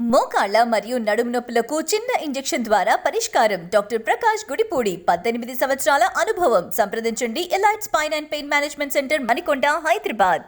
మోకాళ్ళ మరియు నడుము నొప్పులకు చిన్న ఇంజెక్షన్ ద్వారా పరిష్కారం. డాక్టర్ ప్రకాష్ గుడిపూడి, 18 సంవత్సరాల అనుభవం. సంప్రదించండి. Elite spine and pain management centre, Manikonda, Hyderabad.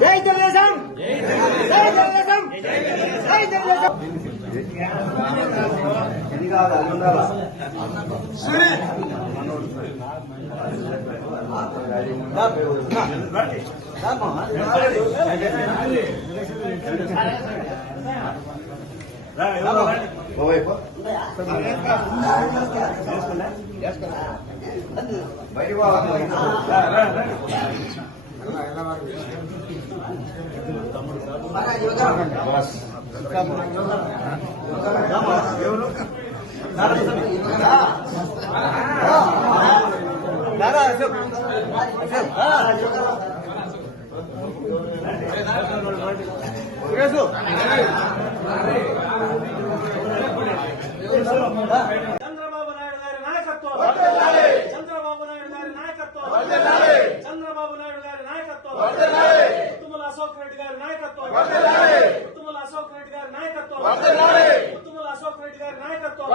జై తెలుగుదేశం, జై తెలుగుదేశం, జై తెలుగుదేశం. చంద్రబాబు నాయుడు గారి నాయకత్వం, చంద్రబాబు నాయుడు గారి నాయకత్వం, చంద్రబాబు నాయుడు గారి నాయకత్వం, ఉత్తముల అశోక్ రెడ్డి గారి నాయకత్వం, ఉత్తముల అశోక్ రెడ్డి గారి నాయకత్వం, ఉత్తముల అశోక్ రెడ్డి గారి నాయకత్వం.